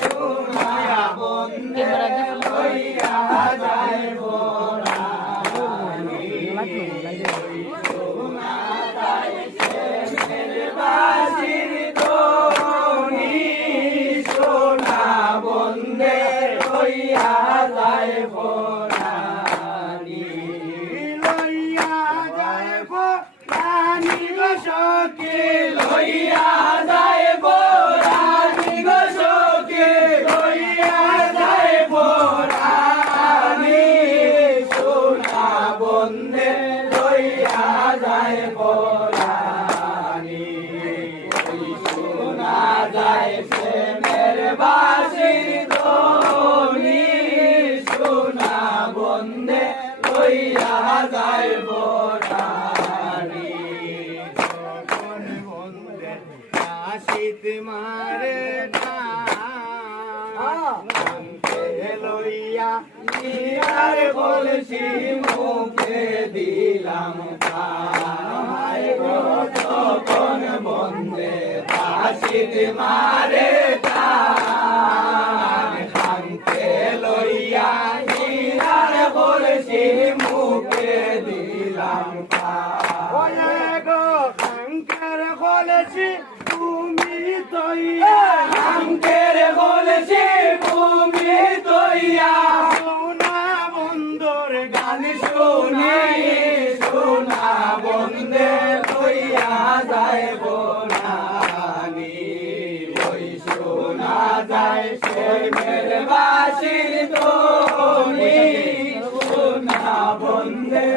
সোনা বন্দে লইয়া যাইব রানী সোনা যাইছে বাসির ধ্বনি সোনা বন্দে লইয়া যাইব রানী লইয়া যাইব রানী গো সখী লইয়া যাইব রানী গো সখী লইয়া যাইব রানী সোনা বন্দে লইয়া যাইব রানী সোনা যাইছে মেরে বাসির ধ্বনি সোনা বন্দে লইয়া যাইব রানী যখন বন্দে আসিত মারে নামকে লইয়া নিয়ার বলছি মুখে দিলাম পায় গো যখন বন্দে আসিত মারে নামকে লইয়া নিয়ার বলছি মুখে দিলাম পায় গো শঙ্কর বলেছি তুমি তৈয়া শঙ্কর বলেছি তুমি তৈয়া সোনা বন্দর গান শুনি সোনা বন্দে লইয়া যাইব রানী ওই সোনা যায় সে মেরে বাসির ধ্বনি সোনা বন্দে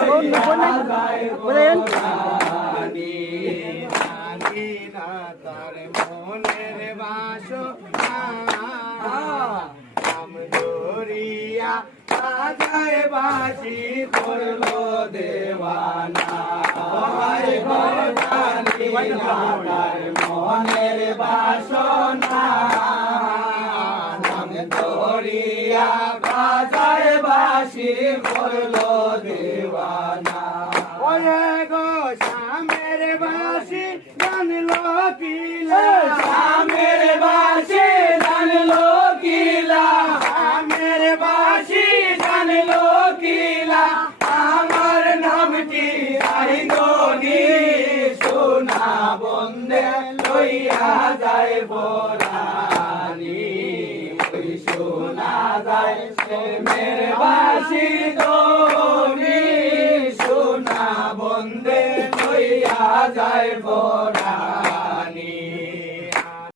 লইয়া যাইব রানী রানী না তার মনের বাসনা নাম ধরিয়া বাজায় বাসি করলো দেওয়ানা রানী না তার মনের বাসনা নাম ধরিয়া বাজায় বাসি করলো দেওয়ানা ওরে গো শ্যামের বাসি জানলো কিলা শ্যামের বাসি জানলো কিলা শ্যামের বাসি জানলো কিলা আমার নামটি আইদনি সোনা বন্দে লইয়া যাইব রানী ওই সোনা যায় সে মেরে বাসি